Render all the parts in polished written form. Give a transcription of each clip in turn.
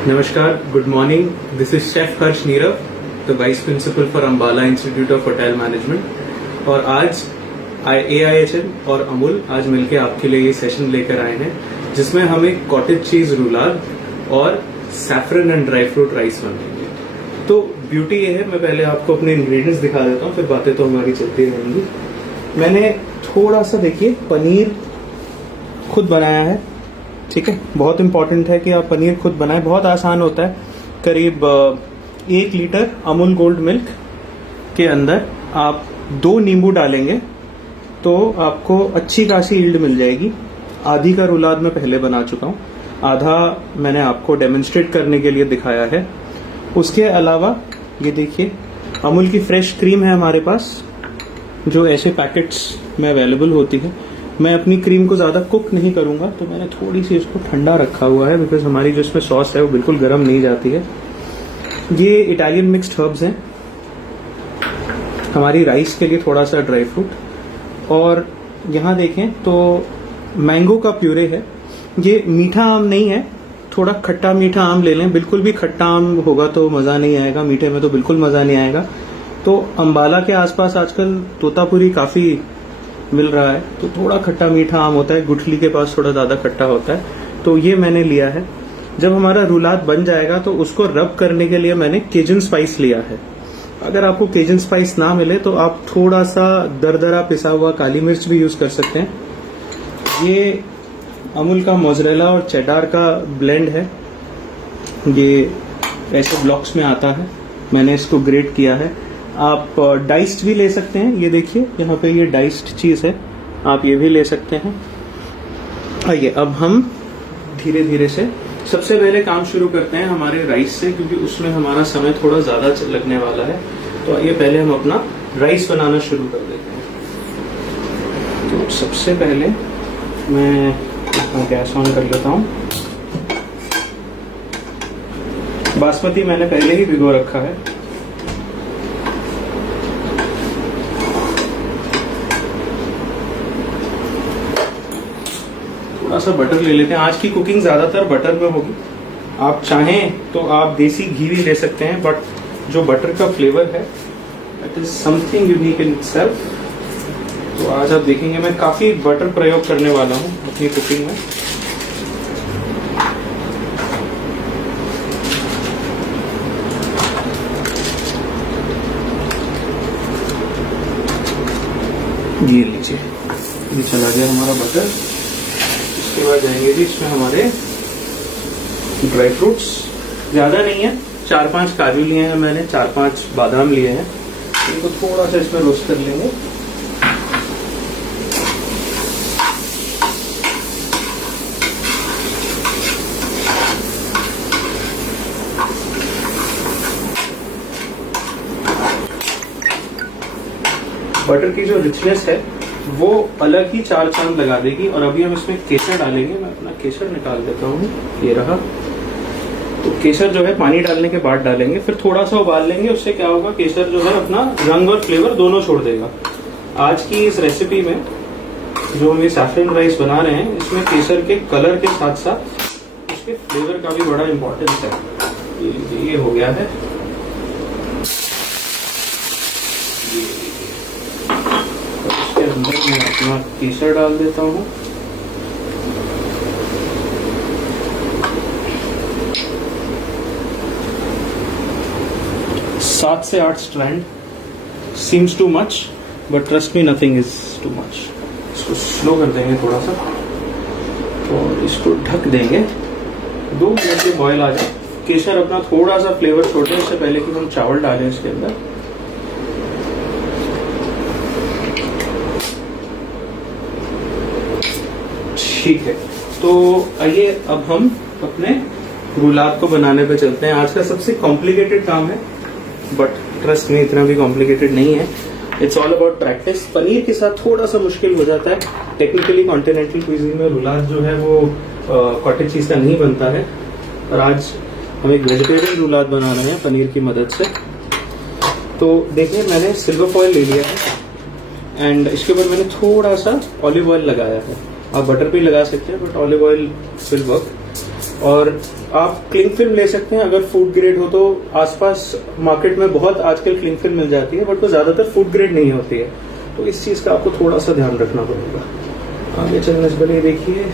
Namaskar, good morning. This is Chef Harsh Nirav, the Vice Principal for Ambala Institute of Hotel Management. और आज AIHM और अमूल आज मिलके आपके लिए ये सेशन लेकर आए हैं जिसमें हम एक कॉटेज चीज रूलाद और saffron and dry fruit rice बनाएंगे। तो ब्यूटी ये है, मैं पहले आपको अपने इंग्रेडिएंट्स दिखा देता हूँ, फिर बातें तो हमारी चलती रहेंगी। मैंने थोड़ा सा देखिए पनीर खुद बनाया है, ठीक है। बहुत इंपॉर्टेंट है कि आप पनीर खुद बनाएं, बहुत आसान होता है। करीब 1 लीटर अमूल गोल्ड मिल्क के अंदर आप 2 नींबू डालेंगे तो आपको अच्छी खासी यील्ड मिल जाएगी। आधी का रूलाद मैं पहले बना चुका हूँ, आधा मैंने आपको डेमोन्स्ट्रेट करने के लिए दिखाया है। उसके अलावा ये देखिए अमूल की फ्रेश क्रीम है हमारे पास, जो ऐसे पैकेट्स में अवेलेबल होती है। मैं अपनी क्रीम को ज्यादा कुक नहीं करूंगा, तो मैंने थोड़ी सी इसको ठंडा रखा हुआ है, बिकॉज हमारी जो इसमें सॉस है वो बिल्कुल गर्म नहीं जाती है। ये इटालियन मिक्स्ड हर्ब्स हैं, हमारी राइस के लिए थोड़ा सा ड्राई फ्रूट, और यहाँ देखें तो मैंगो का प्यूरे है। ये मीठा आम नहीं है, थोड़ा खट्टा मीठा आम ले लें। बिल्कुल भी खट्टा आम होगा तो मजा नहीं आएगा, मीठे में तो बिल्कुल मजा नहीं आएगा। तो अंबाला के आसपास आजकल तोतापुरी काफी मिल रहा है, तो थोड़ा खट्टा मीठा आम होता है। गुठली के पास थोड़ा ज्यादा खट्टा होता है, तो ये मैंने लिया है। जब हमारा रूलाद बन जाएगा तो उसको रब करने के लिए मैंने केजन स्पाइस लिया है। अगर आपको केजन स्पाइस ना मिले तो आप थोड़ा सा दरदरा पिसा हुआ काली मिर्च भी यूज कर सकते हैं। ये अमूल का मोज़रेला और चेडार का ब्लेंड है, ये ऐसे ब्लॉक्स में आता है, मैंने इसको ग्रेट किया है। आप डाइस्ड भी ले सकते हैं, ये देखिए यहाँ पे ये डाइस्ड चीज है, आप ये भी ले सकते हैं। आइए अब हम धीरे धीरे से सबसे पहले काम शुरू करते हैं हमारे राइस से, क्योंकि उसमें हमारा समय थोड़ा ज्यादा लगने वाला है। तो आइए पहले हम अपना राइस बनाना शुरू कर देते हैं। तो सबसे पहले मैं अपना गैस ऑन कर लेता हूँ। बासमती मैंने पहले ही भिगो रखा है। थोड़ा सा बटर ले लेते हैं, आज की कुकिंग ज्यादातर बटर में होगी। आप चाहें तो आप देसी घी भी ले सकते हैं, बट जो बटर का फ्लेवर है that is something unique in itself. तो आज आप देखेंगे मैं काफी बटर प्रयोग करने वाला हूं अपनी कुकिंग में। ये लीजिए, ये चला गया हमारा बटर। इसके बाद जाएंगे जी इसमें हमारे ड्राई फ्रूट्स। ज्यादा नहीं है, 4-5 काजू लिए हैं मैंने, 4-5 बादाम लिए हैं। इनको थोड़ा सा इसमें रोस्ट कर लेंगे। बटर की जो रिचनेस है वो अलग ही 4 चांद लगा देगी। और अभी हम इसमें केसर डालेंगे। मैं अपना केसर निकाल देता हूँ, ये रहा। तो केसर जो है पानी डालने के बाद डालेंगे, फिर थोड़ा सा उबाल लेंगे। उससे क्या होगा, केसर जो है अपना रंग और फ्लेवर दोनों छोड़ देगा। आज की इस रेसिपी में जो हम ये सैफरन राइस बना रहे हैं, इसमें केसर के कलर के साथ साथ उसके फ्लेवर का भी बड़ा इंपॉर्टेंस है। ये हो गया है। अंदर मैं अपना केसर डाल देता हूँ। सात से 8 strand seems too much, but trust me nothing is too much. इसको स्लो कर देंगे थोड़ा सा और इसको ढक देंगे 2 मिनट के बॉयल आ जाए। केसर अपना थोड़ा सा फ्लेवर छोड़े इससे पहले कि हम चावल डालें इसके अंदर। ठीक है, तो आइए अब हम अपने रूलाद को बनाने पे चलते हैं। आज का सबसे कॉम्प्लिकेटेड काम है, बट ट्रस्ट में इतना भी कॉम्प्लिकेटेड नहीं है। It's all about practice. Paneer के साथ थोड़ा सा मुश्किल हो जाता है। टेक्निकली कॉन्टिनेंटल क्विजीन में रूलाद जो है वो कॉटेज चीज का नहीं बनता है, और आज हम एक वेजिटेरियन रूलाद बना रहे हैं पनीर की मदद से। तो देखिए मैंने सिल्वर फॉइल ले लिया है एंड इसके ऊपर मैंने थोड़ा सा ऑलिव ऑयल लगाया है। आप बटर भी लगा सकते हैं, but olive oil will work. और आप क्लिंग फिल्म ले सकते हैं अगर फूड ग्रेड हो तो। आसपास मार्केट में बहुत आजकल क्लिंग फिल्म मिल जाती है, बट वो ज्यादातर फूड ग्रेड नहीं होती है, तो इस चीज का आपको थोड़ा सा ध्यान रखना पड़ेगा। आगे चलने से पहले देखिए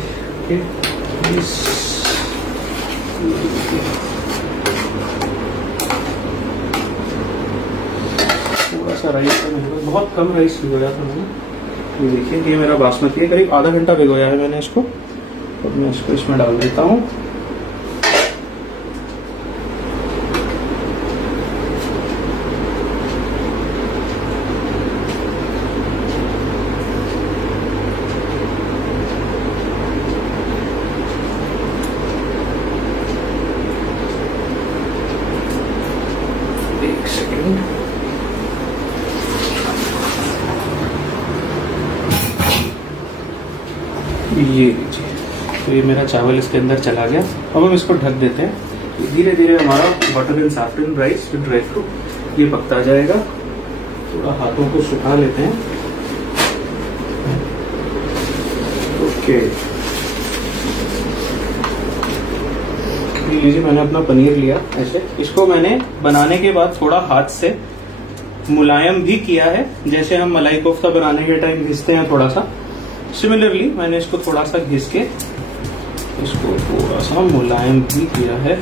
थोड़ा सा राइस का मेरे को बहुत कम राइस भिगोया था मैंने। ये देखिए ये मेरा बासमती है, करीब आधा घंटा भिगोया है मैंने इसको, और मैं इसको इसमें डाल देता हूँ। एक सेकेंड, ये लीजिए, तो ये मेरा चावल इसके अंदर चला गया। अब हम इसको ढक देते हैं। धीरे धीरे हमारा butter and saffron rice with dry fruit ये पकता जाएगा। थोड़ा हाथों को सुखा लेते हैं। ओके, लीजिए मैंने अपना पनीर लिया ऐसे, इसको मैंने बनाने के बाद थोड़ा हाथ से मुलायम भी किया है, जैसे हम मलाई कोफ्ता बनाने के टाइम घिसते हैं थोड़ा सा, सिमिलरली मैंने इसको थोड़ा सा घिस के इसको थोड़ा सा मुलायम भी किया है।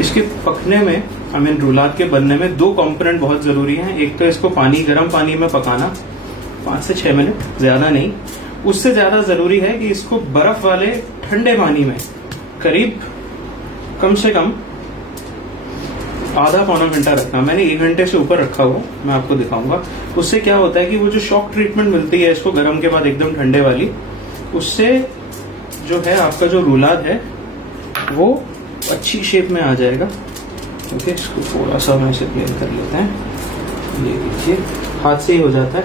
इसके पकने में रुलाद के बनने में दो कंपोनेंट बहुत जरूरी हैं। एक तो इसको गर्म पानी में पकाना 5 से 6 मिनट, ज्यादा नहीं। उससे ज्यादा जरूरी है कि इसको बर्फ वाले ठंडे पानी में करीब कम से कम आधा पौना घंटा रखना। मैंने 1 घंटे से ऊपर रखा हुआ, मैं आपको दिखाऊंगा। उससे क्या होता है कि वो जो शॉक ट्रीटमेंट मिलती है इसको गर्म के बाद एकदम ठंडे वाली, उससे जो है आपका जो रुलाद है वो अच्छी शेप में आ जाएगा। ओके, इसको थोड़ा सा हम ऐसे प्लेन कर लेते हैं। ये देखिए हाथ से ही हो जाता है।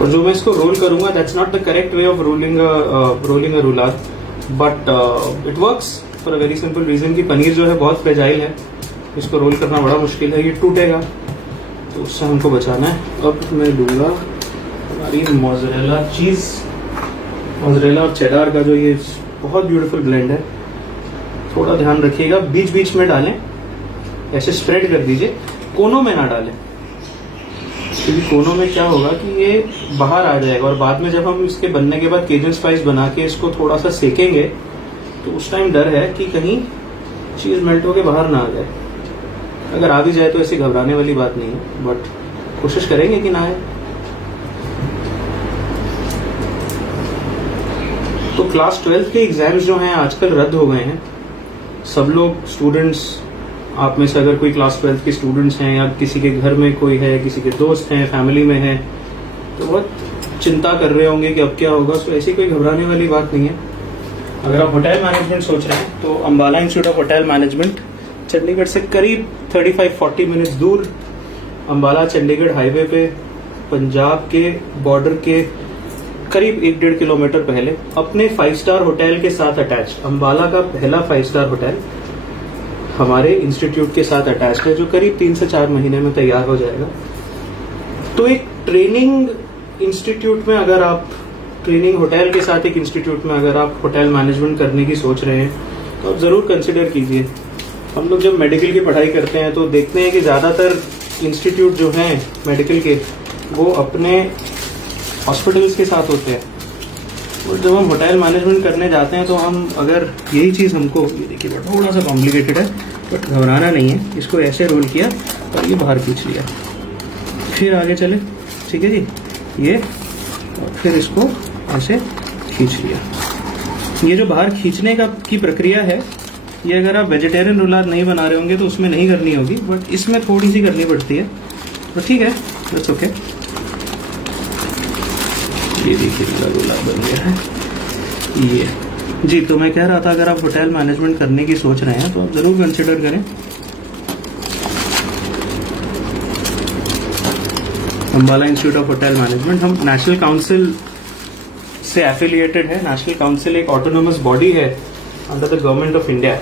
और जो मैं इसको रोल करूंगा, that's not the correct way of rolling a roulade, but it works for a very simple reason कि पनीर जो है बहुत फ्रेजाइल है, इसको रोल करना बड़ा मुश्किल है, ये टूटेगा, तो उससे हमको बचाना है। अब मैं लूंगा हमारी मोज़रेला चीज, मोज़रेला और चेडार का जो ये बहुत ब्यूटीफुल ब्लेंड है। थोड़ा ध्यान रखिएगा, बीच बीच में डालें, ऐसे स्प्रेड कर दीजिए, कोनों में ना डालें, क्योंकि कोनों में क्या होगा कि ये बाहर आ जाएगा, और बाद में जब हम इसके बनने के बाद केजन स्पाइस बना के इसको थोड़ा सा सेकेंगे तो उस टाइम डर है कि कहीं चीज मेल्ट होके बाहर ना आ जाए। अगर आ भी जाए तो ऐसी घबराने वाली बात नहीं है, बट कोशिश करेंगे कि ना आए। तो क्लास 12 के एग्जाम्स जो हैं आजकल रद्द हो गए हैं। सब लोग स्टूडेंट्स, आप में से अगर कोई क्लास 12 के स्टूडेंट्स हैं या किसी के घर में कोई है, किसी के दोस्त हैं, फैमिली में है, तो बहुत चिंता कर रहे होंगे कि अब क्या होगा। तो ऐसी कोई घबराने वाली बात नहीं है। अगर आप होटल मैनेजमेंट सोच रहे हैं तो Ambala institute of hotel management Chandigarh से करीब 35-40 मिनट्स दूर, अंबाला चंडीगढ़ हाईवे पे, पंजाब के बॉर्डर के करीब 1-1.5 किलोमीटर पहले, अपने 5 स्टार होटल के साथ अटैच्ड, अंबाला का पहला 5 स्टार होटल हमारे इंस्टीट्यूट के साथ अटैच्ड है, जो करीब 3 से 4 महीने में तैयार हो जाएगा। तो एक ट्रेनिंग इंस्टीट्यूट में, अगर आप ट्रेनिंग होटल के साथ एक इंस्टीट्यूट में अगर आप होटल मैनेजमेंट करने की सोच रहे हैं तो आप जरूर कंसिडर कीजिए। हम लोग जब मेडिकल की पढ़ाई करते हैं तो देखते हैं कि ज्यादातर इंस्टीट्यूट जो हैं मेडिकल के, वो अपने हॉस्पिटल्स के साथ होते हैं, और जब हम होटल मैनेजमेंट करने जाते हैं तो हम अगर यही चीज़ हमको, ये देखिए थोड़ा सा कॉम्प्लिकेटेड है, बट घबराना नहीं है। इसको ऐसे रोल किया और ये बाहर खींच लिया, फिर आगे चले, ठीक है जी, ये, और फिर इसको ऐसे खींच लिया। ये जो बाहर खींचने की प्रक्रिया है, ये अगर आप वेजिटेरियन रुलाद नहीं बना रहे होंगे तो उसमें नहीं करनी होगी, बट इसमें थोड़ी सी करनी पड़ती है, तो ठीक है, दैट्स ओके। ये देखिए मेरा रुलाद बन गया है ये जी। तो मैं कह रहा था, अगर आप होटल मैनेजमेंट करने की सोच रहे हैं तो आप जरूर कंसिडर करें Ambala institute of hotel management. हम नेशनल काउंसिल से एफिलिएटेड है। नेशनल काउंसिल एक ऑटोनोमस बॉडी है under the government of India.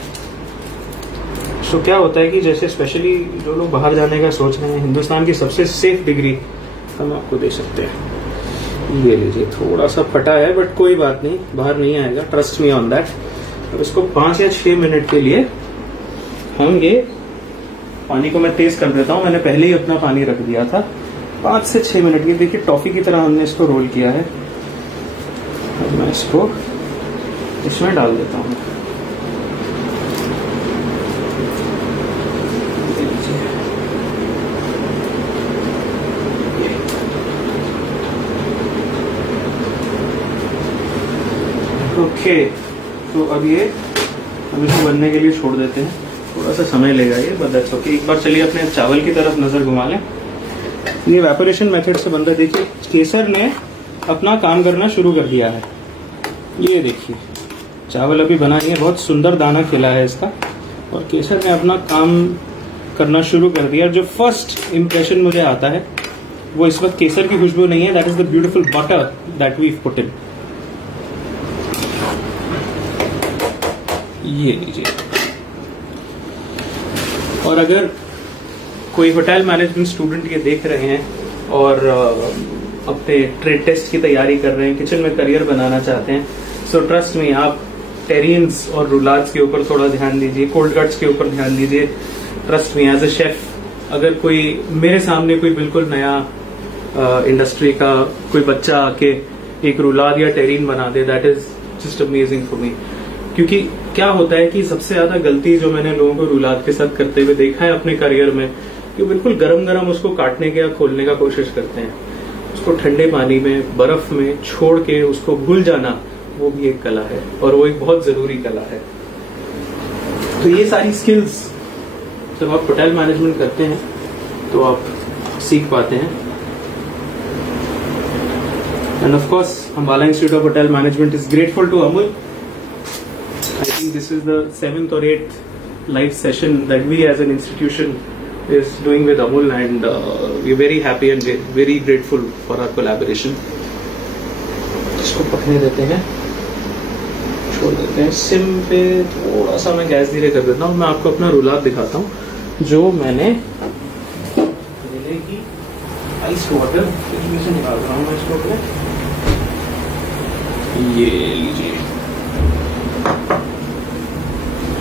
तो क्या होता है कि जैसे स्पेशली जो लोग बाहर जाने का सोच रहे हैं, हिंदुस्तान की सबसे सेफ डिग्री हम आपको दे सकते हैं। ये लीजिए, थोड़ा सा फटा है बट कोई बात नहीं, बाहर नहीं आएगा, ट्रस्ट मी ऑन दैट। अब इसको 5 या 6 मिनट के लिए हम ये पानी को मैं तेज कर देता हूँ, मैंने पहले ही अपना पानी रख दिया था। 5 से 6 मिनट की, देखिए टॉफी की तरह हमने इसको रोल किया है। अब मैं इसको इसमें डाल देता हूँ। ओके, तो अब ये हम इसको बनने के लिए छोड़ देते हैं। थोड़ा सा समय लेगा ये, बट दैट्स ओके। एक बार चलिए अपने चावल की तरफ नजर घुमा लें। ये इवेपोरेशन मेथड से बन रहा है। देखिए केसर ने अपना काम करना शुरू कर दिया है। ये देखिए चावल अभी बना ही है, बहुत सुंदर दाना खिला है इसका, और केसर ने अपना काम करना शुरू कर दिया। जो फर्स्ट इम्प्रेशन मुझे आता है वो इस वक्त केसर की खुशबू नहीं है, that is the beautiful butter that we put in. ये लीजिए। और अगर कोई होटल मैनेजमेंट स्टूडेंट ये देख रहे हैं और अपने ट्रेड टेस्ट की तैयारी कर रहे हैं, किचन में करियर बनाना चाहते हैं, सो ट्रस्ट मी, आप टेरियंस और रूलाद्स के ऊपर थोड़ा ध्यान दीजिए, कोल्ड कट्स के ऊपर ध्यान दीजिए। Trust me, as a chef, अगर कोई मेरे सामने कोई बिल्कुल नया इंडस्ट्री का कोई बच्चा आके एक रूलाद या टेरिन बना दे, that is just amazing for me. क्योंकि क्या होता है कि सबसे ज्यादा गलती जो मैंने लोगों को रूलाद के साथ करते हुए देखा है अपने करियर में, कि बिल्कुल गरम गरम उसको काटने के या खोलने का कोशिश करते हैं। उसको ठंडे पानी में, बर्फ में छोड़ के उसको भूल जाना, वो भी एक कला है, और वो एक बहुत जरूरी कला है। तो ये सारी स्किल्स जब आप होटल मैनेजमेंट करते हैं तो आप सीख पाते हैं। And of course Ambala institute of hotel management is grateful to Amul. I think this is the 7th or 8th live session that we as an institution is doing with Amul, and we're very happy and very grateful for our collaboration. इसको पकने देते हैं, छोड़ देते हैं SIM पे। थोड़ा सा मैं गैस धीरे कर देता हूँ। मैं आपको अपना रूलाद दिखाता हूँ जो मैंने पहले ही आइस वाटर इसमें से निकाल रहा हूँ मैं इसको अपने। ये लीजिए,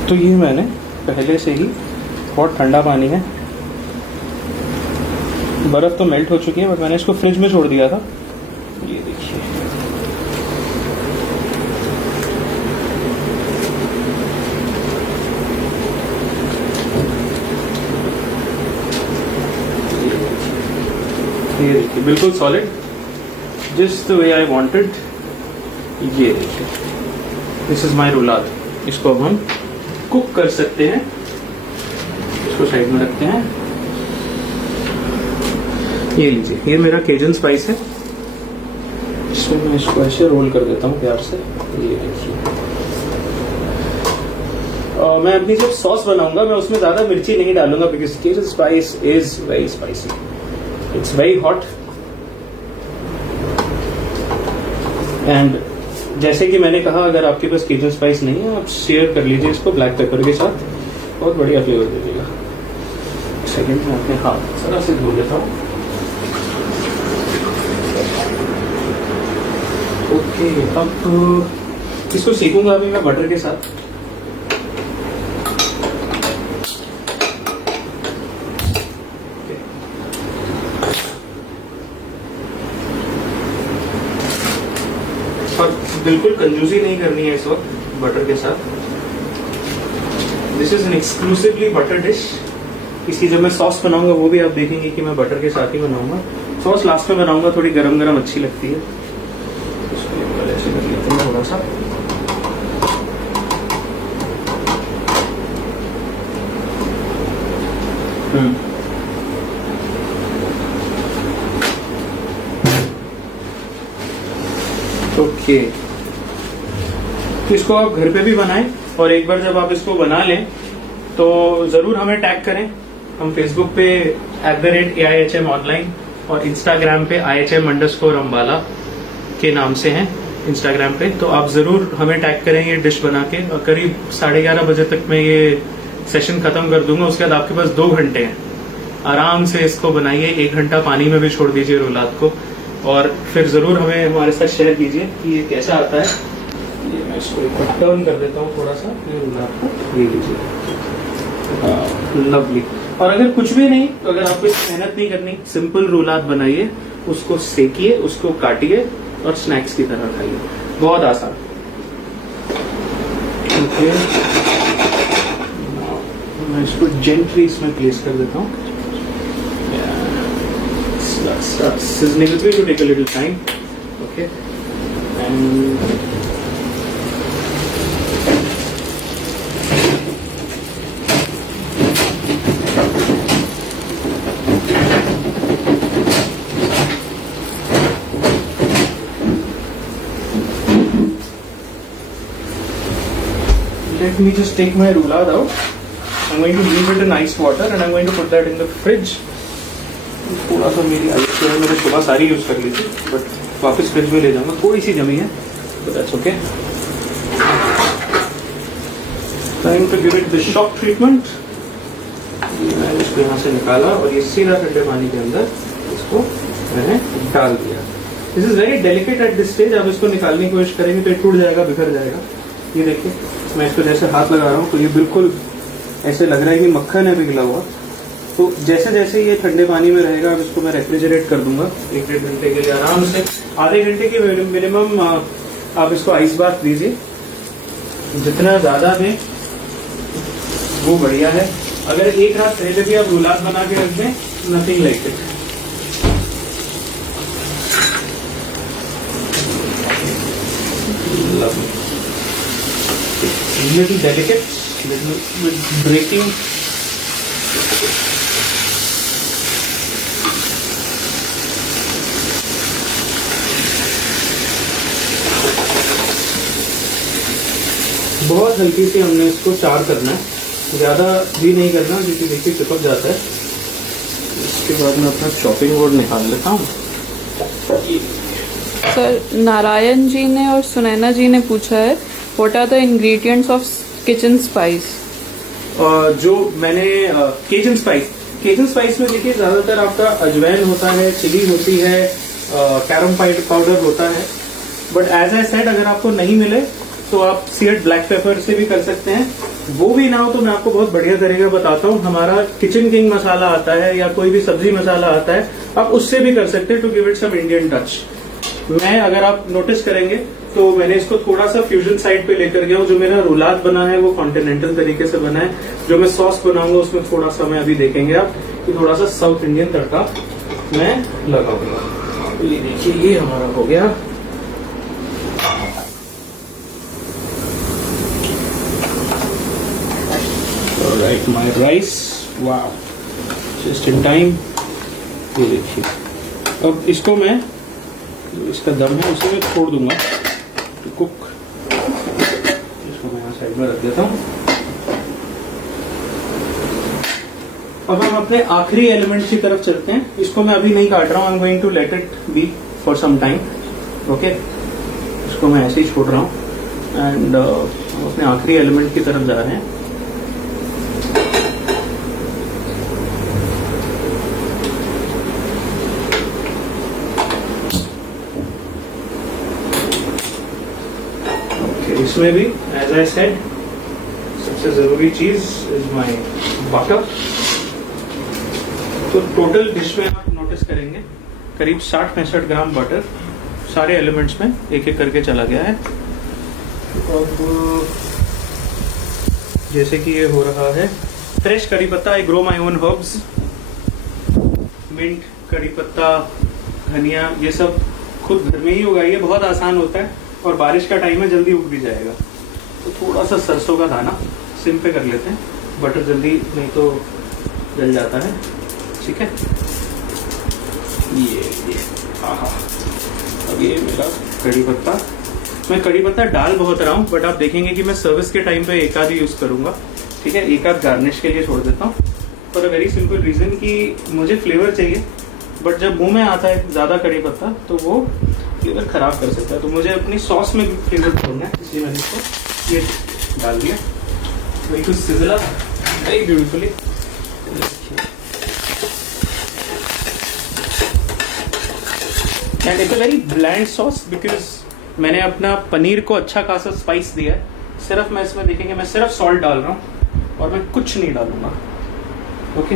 तो ये मैंने पहले से ही, बहुत ठंडा पानी है, बर्फ तो मेल्ट हो चुकी है, बट मैंने इसको फ्रिज में छोड़ दिया था। ये देखिए, ये देखिए बिल्कुल solid, just the way I wanted. ये देखिए, दिस इज माय रूलाद। इसको अब हम कुक कर सकते हैं। इसको साइड में रखते हैं। ये लीजिए, ये मेरा केजन स्पाइस है। इसमें मैं इसको ऐसे रोल कर देता हूँ प्यार से। ये देखिए, मैं अपनी जब सॉस बनाऊंगा मैं उसमें ज्यादा मिर्ची नहीं डालूंगा, because केजन spice is very spicy, it's very hot. And जैसे कि मैंने कहा, अगर आपके पास केजन स्पाइस नहीं है, आप शेयर कर लीजिए इसको ब्लैक पेपर के साथ, बहुत बढ़िया फ्लेवर दे देगा। सेकंड में अपने हाथ जरा से धो लेता हूँ। ओके, अब इसको सेकूंगा अभी मैं बटर के साथ। बिल्कुल कंजूसी नहीं करनी है इस वक्त बटर के साथ। This is an exclusively butter dish. इसकी जब मैं सॉस बनाऊंगा वो भी आप देखेंगे कि मैं बटर के साथ ही बनाऊंगा। सॉस लास्ट में बनाऊंगा, थोड़ी गरम गरम अच्छी लगती है। इसको ऐसे कर लेते हैं थोड़ा सा। ओके, तो इसको आप घर पे भी बनाएं, और एक बार जब आप इसको बना लें तो जरूर हमें टैग करें। हम फेसबुक पे @AIHM ऑनलाइन और इंस्टाग्राम पे IHM_अंबाला के नाम से हैं इंस्टाग्राम पे। तो आप जरूर हमें टैग करें ये डिश बना के, और करीब 11:30 बजे तक मैं ये सेशन खत्म कर दूंगा। उसके बाद आपके पास 2 घंटे हैं, आराम से इसको बनाइए। 1 घंटा पानी में भी छोड़ दीजिए रुलाद को, और फिर जरूर हमें हमारे साथ शेयर कीजिए कि ये कैसा आता है। ये मैं इसको एक बार टर्न कर देता हूँ थोड़ा सा, ये रुलाद को ये लीजिए, लवली। और अगर कुछ भी नहीं तो अगर आपको मेहनत नहीं करनी, सिंपल रुलाद बनाइए, उसको सेकिए, उसको काटिए और स्नैक्स की तरह खाइए, बहुत आसान। ओके, मैं इसको जेंटली इसमें प्लेस कर देता हूँ। Seasoning is going to take a little time, okay, and let me just take my roulade out. I'm going to leave it in ice water and I'm going to put that in the fridge. थोड़ा सा मेरी ice जो है मैंने सुबह सारी use कर ली थी, बट वापस फ्रिज में ले जाऊंगा, थोड़ी सी जमी है, तो that's okay. Time to give it the shock treatment. मैंने इसको यहाँ से निकाला और ये सीधा ठंडे पानी के अंदर इसको मैंने डाल दिया। This is very delicate at this stage. आप इसको निकालने की कोशिश करेंगे तो ये टूट जाएगा, बिखर जाएगा। ये देखिए, मैं इसको जैसे हाथ लगा रहा हूँ तो ये बिल्कुल ऐसे लग रहा है कि मक्खन है पिघला हुआ। तो जैसे जैसे ये ठंडे पानी में रहेगा, अब इसको मैं रेफ्रिजरेट कर दूंगा 1-1.5 घंटे के लिए आराम से। आधे घंटे के मिनिमम आप इसको आइस बाथ दीजिए, जितना ज्यादा दें वो बढ़िया है। अगर एक रात पहले भी आप रुलाद बना के रख दें, nothing like it. little delicate, little with breaking. बहुत हल्की से हमने इसको चार करना है, ज्यादा भी नहीं करना क्योंकि देखिए चिपक जाता है। इसके बाद मैं अपना चॉपिंग बोर्ड निकाल लेता हूँ। सर, नारायण जी ने और सुनैना जी ने पूछा है, what are the ingredients of kitchen spice? जो मैंने केजन स्पाइस में देखिए ज्यादातर आपका अजवाइन होता है, चिली होती है, कैरम पाउडर होता है। बट एज आई सेड, अगर आपको नहीं मिले तो आप सीड ब्लैक पेपर से भी कर सकते हैं। वो भी ना हो तो मैं आपको बहुत बढ़िया तरीका बताता हूँ। हमारा किचन किंग मसाला आता है या कोई भी सब्जी मसाला आता है, आप उससे भी कर सकते हैं to give it some Indian touch. मैं, अगर आप नोटिस करेंगे तो मैंने इसको थोड़ा सा फ्यूजन साइड पे लेकर गया हूँ। जो मेरा रुलाद बना है वो कॉन्टिनेंटल तरीके से बना है। जो मैं सॉस बनाऊंगा उसमें थोड़ा सा, मैं अभी देखेंगे आप कि थोड़ा सा साउथ इंडियन तड़का मैं लगाऊंगा। ये देखिए, ये हमारा हो गया। Alright, my rice, wow, just in time। ये देखिए, अब इसको मैं, इसका दम है उसे मैं छोड़ दूंगा तो कुक। इसको मैं यहाँ साइड में रख देता हूँ। अब हम अपने आखिरी एलिमेंट की तरफ चलते हैं। इसको मैं अभी नहीं काट रहा हूँ, I am going to let it be for some time. Okay, इसको मैं ऐसे ही छोड़ रहा हूँ एंड हम अपने आखिरी एलिमेंट की तरफ जा रहे हैं। इसमें भी एज आई सेड, सबसे जरूरी चीज इज माय बटर। तो टोटल डिश में आप नोटिस करेंगे करीब 60-65 ग्राम बटर सारे एलिमेंट्स में एक एक करके चला गया है। अब जैसे कि ये हो रहा है, फ्रेश करी पत्ता, I grow my own herbs, mint, curry पत्ता, धनिया, ये सब खुद घर में ही उगाइए। बहुत आसान होता है और बारिश का टाइम है, जल्दी उग भी जाएगा। तो थोड़ा सा सरसों का दाना सिम पे कर लेते हैं, बटर जल्दी नहीं तो जल जाता है। ठीक है, ये आहा। अब ये मेरा कड़ी पत्ता, मैं कड़ी पत्ता डाल बहुत रहा हूँ बट आप देखेंगे कि मैं सर्विस के टाइम पे एक आध यूज करूंगा। ठीक है, एक आध गार्निश के लिए छोड़ देता हूँ for a very simple reason कि मुझे फ्लेवर चाहिए, बट जब मुंह में आता है ज्यादा कड़ी पत्ता तो वो फ्लेवर खराब कर सकता है। तो मुझे अपनी सॉस में भी फ्लेवर छोड़ना है, इसलिए मैंने इसको ये डाल दिया। वही कुछ सिजला very beautifully. And it's a very bland sauce because मैंने अपना पनीर को अच्छा खासा स्पाइस दिया है। सिर्फ मैं इसमें देखेंगे मैं सिर्फ सॉल्ट डाल रहा हूँ और मैं कुछ नहीं डालूंगा। Okay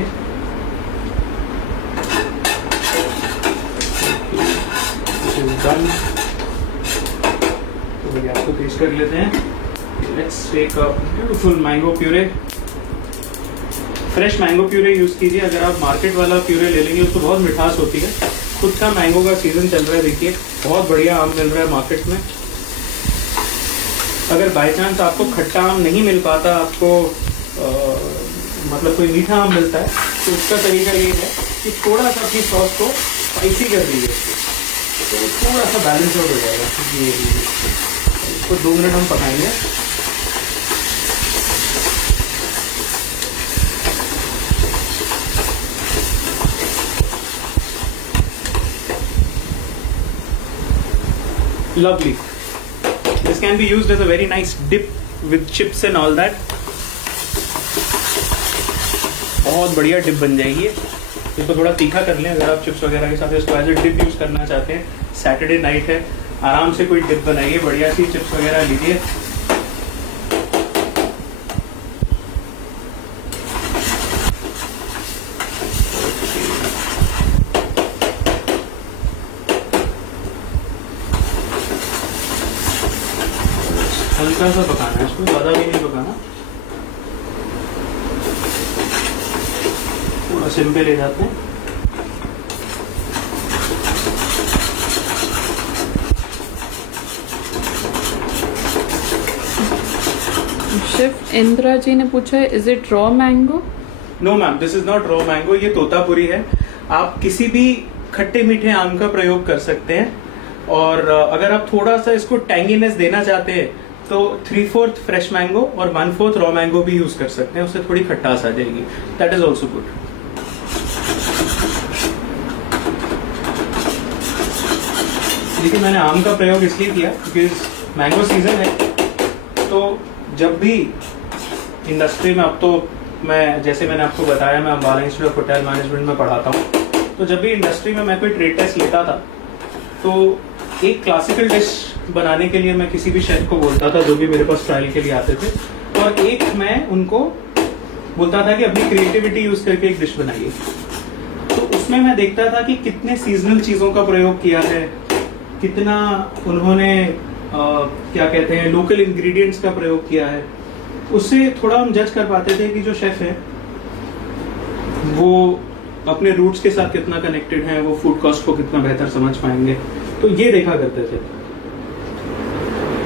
done. तो भैया आपको टेस्ट कर लेते हैं। Let's take a beautiful mango puree. Fresh mango puree use कीजिए। अगर आप मार्केट वाला प्यूरे ले लेंगे उसको बहुत मिठास होती है। खुद का मैंगो का सीजन चल रहा है, देखिए बहुत बढ़िया आम मिल रहा है मार्केट में। अगर बाय चांस आपको खट्टा आम नहीं मिल पाता, आपको मतलब कोई मीठा आम मिलता है, तो उसका तरीका ये है कि थोड़ा सा अपनी सॉस को स्पाइसी कर दीजिए, तो थोड़ा सा बैलेंस आउट हो जाएगा। ये इसको 2 मिनट हम पकाएंगे। Lovely. This can be used as a very nice dip with chips and all that. बहुत बढ़िया डिप बन जाएगी। इसको थोड़ा तीखा कर लें अगर आप चिप्स वगैरह के साथ इसको एज ए डिप यूज करना चाहते हैं। सैटरडे नाइट है, आराम से कोई डिप बनाइए, बढ़िया सी चिप्स वगैरह लीजिए। हल्का सा पकाना है इसको, ज्यादा भी नहीं पकाना। थोड़ा सिम पे ले जाते हैं। शेफ इंदिरा जी ने पूछा है, is it raw mango? No ma'am, this is not raw mango. ये तोतापुरी है। आप किसी भी खट्टे मीठे आम का प्रयोग कर सकते हैं। और अगर आप थोड़ा सा इसको टैंगीनेस देना चाहते हैं तो 3/4 फ्रेश मैंगो और 1/4 रॉ मैंगो भी यूज कर सकते हैं। उससे थोड़ी खट्टास आ जाएगी। That is also good. देखिए मैंने आम का प्रयोग इसलिए किया बिकॉज मैंगो सीजन है। तो जब भी इंडस्ट्री में, अब तो मैं जैसे मैंने आपको बताया मैं Ambala institute of hotel management में पढ़ाता हूँ, तो जब भी इंडस्ट्री में मैं कोई ट्रेड टेस्ट लेता था तो एक क्लासिकल डिश बनाने के लिए मैं किसी भी शेफ को बोलता था जो भी मेरे पास ट्रायल के लिए आते थे, और एक मैं उनको बोलता था कि अपनी क्रिएटिविटी यूज करके एक डिश बनाइए। तो उसमें मैं देखता था कि कितने सीजनल चीजों का प्रयोग किया है, कितना उन्होंने क्या कहते हैं लोकल इंग्रेडिएंट्स का प्रयोग किया है। उससे थोड़ा हम जज कर पाते थे कि जो शेफ है वो अपने रूट्स के साथ कितना कनेक्टेड है, वो फूड कॉस्ट को कितना बेहतर समझ पाएंगे। तो ये देखा करते थे।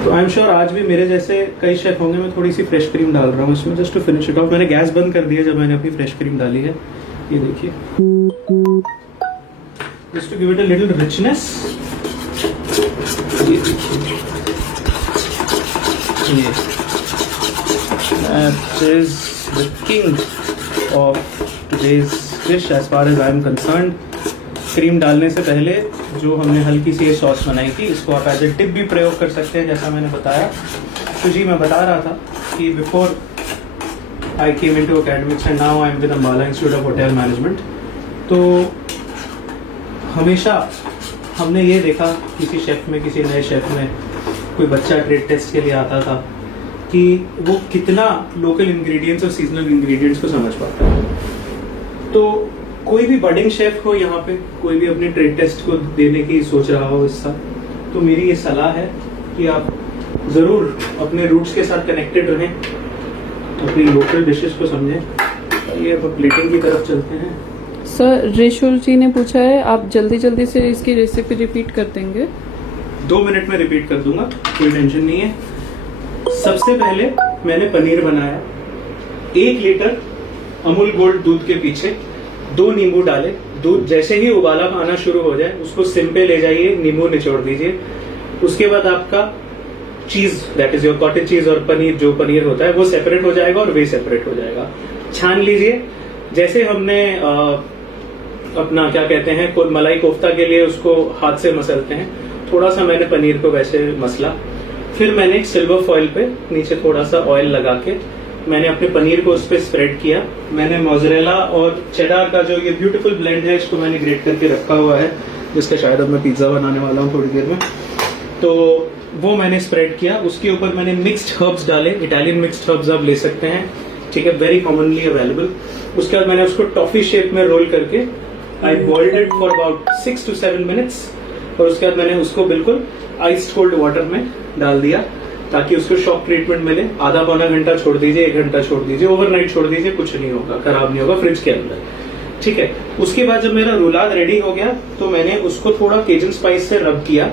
तो आई एम श्योर आज भी मेरे जैसे कई शेफ होंगे। मैं थोड़ी सी फ्रेश क्रीम डाल रहा हूँ इसमें just to finish it off. मैंने गैस बंद कर दिया जब मैंने अपनी फ्रेश क्रीम डाली है। ये देखिए, just to give it a little richness. ये देखिए, ये that is the king of today's dish as far as I am concerned। Cream डालने से पहले जो हमने हल्की सी ये सॉस बनाई थी, इसको आप एज ए टिप भी प्रयोग कर सकते हैं जैसा मैंने बताया। तो जी मैं बता रहा था कि before I came into academics and now I am with Ambala institute of hotel management, तो हमेशा हमने ये देखा किसी शेफ में, किसी नए शेफ में, कोई बच्चा ट्रेड टेस्ट के लिए आता था कि वो कितना लोकल इंग्रेडिएंट्स और सीजनल इंग्रेडिएंट्स को समझ पाता है। तो कोई भी बडिंग शेफ हो यहाँ पे, कोई भी अपने ट्रेड टेस्ट को देने की सोच रहा हो इस साल, तो मेरी ये सलाह है कि आप जरूर अपने रूट्स के साथ कनेक्टेड रहें, अपनी लोकल डिशेस को समझें। ये अब प्लेटिंग की तरफ चलते हैं। सर रिशुल जी ने पूछा है, आप जल्दी जल्दी से इसकी रेसिपी रिपीट कर देंगे? 2 मिनट में रिपीट कर दूंगा, कोई टेंशन नहीं है। सबसे पहले मैंने पनीर बनाया। 1 लीटर अमूल गोल्ड दूध के पीछे 2 नींबू डाले। दूध जैसे ही उबाला आना शुरू हो जाए उसको सिम पे ले जाइए, नींबू निचोड़ दीजिए। उसके बाद आपका चीज, that is your cottage cheese और पनीर, जो पनीर होता है वो सेपरेट हो जाएगा और वे सेपरेट हो जाएगा। छान लीजिए। जैसे हमने अपना क्या कहते हैं मलाई कोफ्ता के लिए उसको हाथ से मसलते हैं, थोड़ा सा मैंने पनीर को वैसे मसला। फिर मैंने सिल्वर फॉइल पे नीचे थोड़ा सा ऑयल लगा के मैंने अपने पनीर को उस पर स्प्रेड किया। मैंने मोज़रेला और चेडार का जो ये ब्यूटीफुल ब्लेंड है, इसको मैंने ग्रेट करके रखा हुआ है, जिसका शायद अब मैं पिज्ज़ा बनाने वाला हूँ थोड़ी देर में। तो वो मैंने स्प्रेड किया। उसके ऊपर मैंने मिक्स्ड हर्ब्स डाले, इटालियन मिक्स्ड हर्ब्स आप ले सकते हैं, ठीक है, वेरी कॉमनली अवेलेबल। उसके बाद मैंने उसको टॉफी शेप में रोल करके I boiled it for about 6 to 7 minutes, और उसके बाद मैंने उसको बिल्कुल आइस कोल्ड वाटर में डाल दिया ताकि उसको शॉक ट्रीटमेंट मिले। आधा पौना घंटा छोड़ दीजिए, 1 घंटा छोड़ दीजिए, ओवरनाइट छोड़ दीजिए, कुछ नहीं होगा, खराब नहीं होगा फ्रिज के अंदर, ठीक है। उसके बाद जब मेरा रुलाद रेडी हो गया तो मैंने उसको थोड़ा केजन स्पाइस से रब किया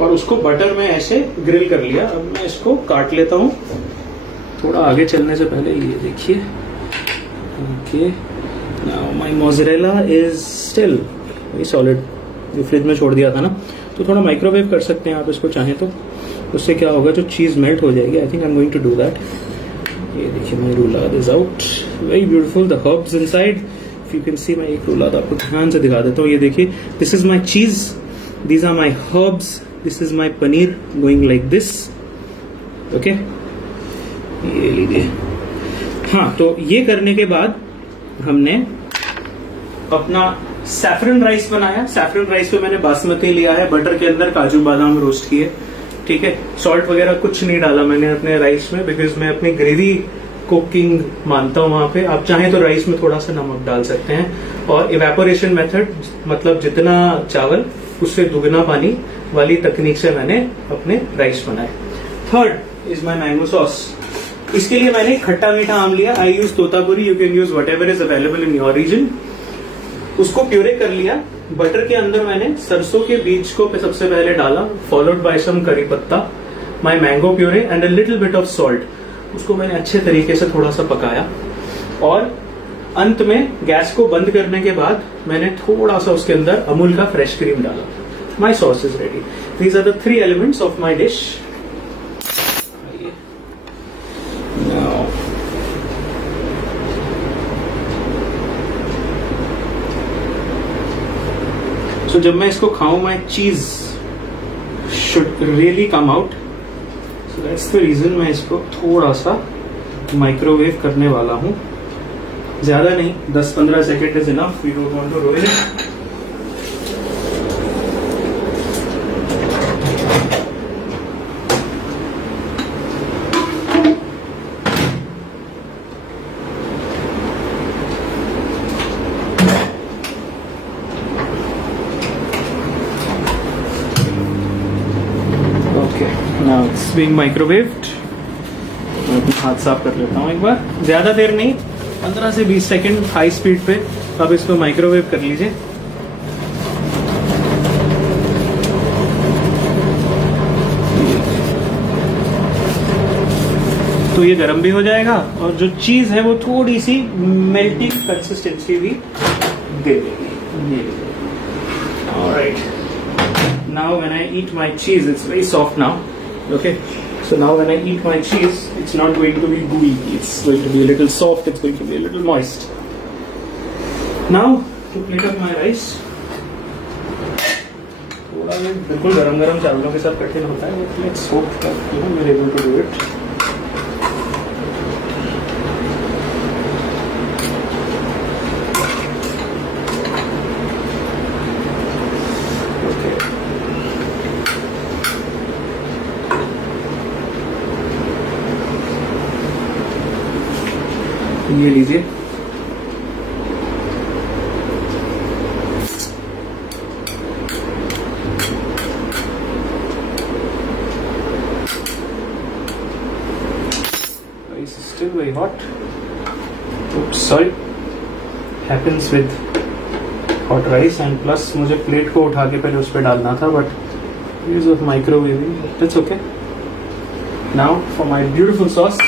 और उसको बटर में ऐसे ग्रिल कर लिया। अब मैं इसको काट लेता हूँ। थोड़ा आगे चलने से पहले ये देखिए, okay, now my mozzarella is still very solid. ये फ्रिज में छोड़ दिया था ना, तो थोड़ा माइक्रोवेव कर सकते हैं आप इसको चाहें तो। उससे क्या होगा, जो चीज़ मेल्ट हो जाएगी। I think I am going to do that. ये देखिए, my roulade is out, very beautiful, the herbs inside. If you can see, मैं एक रुलाद आपको ध्यान से दिखा देता हूँ। ये देखिए, this is my cheese, these are my herbs, this is my paneer going like this, okay. ये लीजिए। हाँ, तो ये करने के बाद हमने अपना सैफरन राइस बनाया। सैफरन राइस पे मैंने बासमती लिया है, बटर के अंदर काजू बादाम रोस्ट किए, ठीक है। सॉल्ट वगैरह कुछ नहीं डाला मैंने अपने राइस में, बिकॉज मैं अपनी ग्रेवी कुकिंग मानता हूँ वहां पे। आप चाहें तो राइस में थोड़ा सा नमक डाल सकते हैं। और इवेपोरेशन मेथड, मतलब जितना चावल उससे दुगना पानी वाली तकनीक से मैंने अपने राइस बनाए। Third is my mango sauce. इसके लिए मैंने खट्टा मीठा आम लिया। I use Totapuri, you can use whatever is available in your region. उसको प्यूरे कर लिया। बटर के अंदर मैंने सरसों के बीज को सबसे पहले डाला, फॉलोड बाय सम करी पत्ता, my mango puree and a little bit of salt. उसको मैंने अच्छे तरीके से थोड़ा सा पकाया और अंत में गैस को बंद करने के बाद मैंने थोड़ा सा उसके अंदर अमूल का फ्रेश क्रीम डाला। My sauce is ready. These are the 3 elements of my dish. So, जब मैं इसको खाऊं, my cheese should really come out. So that's the reason मैं इसको थोड़ा सा माइक्रोवेव करने वाला हूं। ज्यादा नहीं, 10-15 second is enough. We don't want to roll it. Now it's being microwaved. मैं अपने हाथ साफ कर लेता हूँ एक बार। ज्यादा देर नहीं, 15 से 20 सेकेंड हाई स्पीड पे अब इसको माइक्रोवेव कर लीजिए। तो ये गर्म भी हो जाएगा और जो चीज है वो थोड़ी सी मेल्टिंग कंसिस्टेंसी भी दे देगी। Alright, now when I eat my cheese, it's very soft now. Okay, so now when I eat my cheese, it's not going to be gooey. It's going to be a little soft. It's going to be a little moist. Now to plate up my rice. थोड़ा बिल्कुल गरम चावलों के साथ कठिन होता है, but let's hope that we're able to do it. ये लीजिए। Rice is still very hot. Oops, sorry. Happens with hot rice, and plus मुझे प्लेट को उठा के पहले उस पर डालना था, but use of microwaving, that's okay. Now for my beautiful sauce.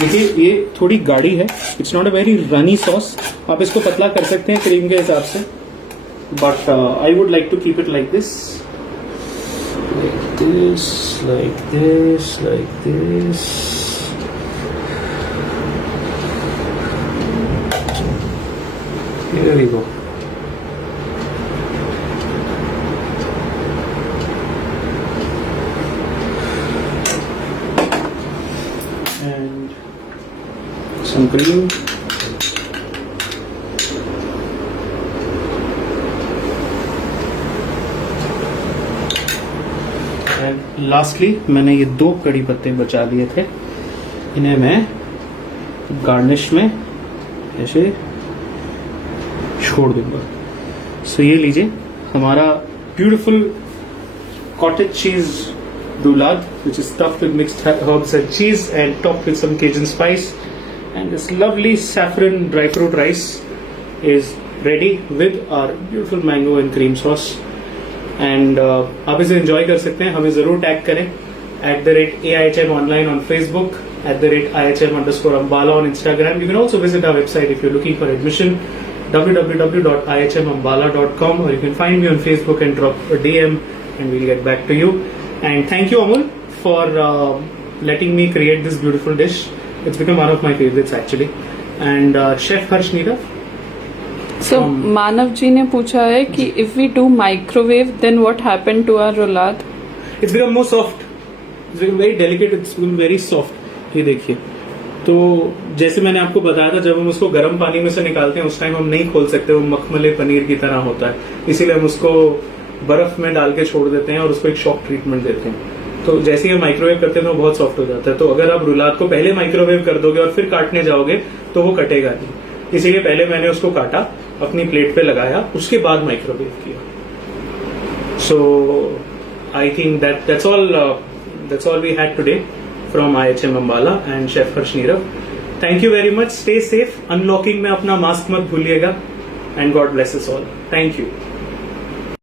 देखिए, ये थोड़ी गाढ़ी है, it's not a very runny sauce. आप इसको पतला कर सकते हैं क्रीम के हिसाब से, but I would like to keep it like this, like this, like this, like this. Here we go. some cream. And lastly मैंने ये 2 कड़ी पत्ते बचा लिए थे, इन्हें मैं गार्निश में ऐसे छोड़ दूंगा। सो ये लीजिए हमारा beautiful cottage cheese roulade, which is stuffed with mixed herbs and cheese and topped with some Cajun spice, and this lovely saffron dry fruit rice is ready with our beautiful mango and cream sauce. And आप इसे enjoy कर सकते हैं, हमें जरूर tag करें @AIHM online on Facebook, @IHM_Ambala on Instagram. You can also visit our website if you're looking for admission, www.ihmambala.com, or you can find me on Facebook and drop a DM and we'll get back to you. And thank you Amul for letting me create this beautiful dish. It's become one of my favorites actually. And Chef Harsh Nirav. So मानव जी ने पूछा है कि if we do microwave then what happened to our roulade? It's become more soft. It's become very delicate. It's become very soft. ये देखिए, तो जैसे मैंने आपको बताया था, जब हम उसको गर्म पानी में से निकालते हैं उस टाइम हम नहीं खोल सकते, वो मखमले पनीर की तरह होता है, इसीलिए हम उसको बर्फ में डाल के छोड़ देते हैं और उसको एक शॉक ट्रीटमेंट देते हैं। तो जैसे ही हम माइक्रोवेव करते हैं तो वो बहुत सॉफ्ट हो जाता है। तो अगर आप रुलाद को पहले माइक्रोवेव कर दोगे और फिर काटने जाओगे तो वो कटेगा नहीं, इसीलिए पहले मैंने उसको काटा, अपनी प्लेट पे लगाया, उसके बाद माइक्रोवेव किया। So I think that's all we had today from IHM Ambala and Chef Harsh Nirav. Thank you very much. Stay safe. Unlocking में अपना मास्क मत भूलिएगा, and God bless us all. Thank you.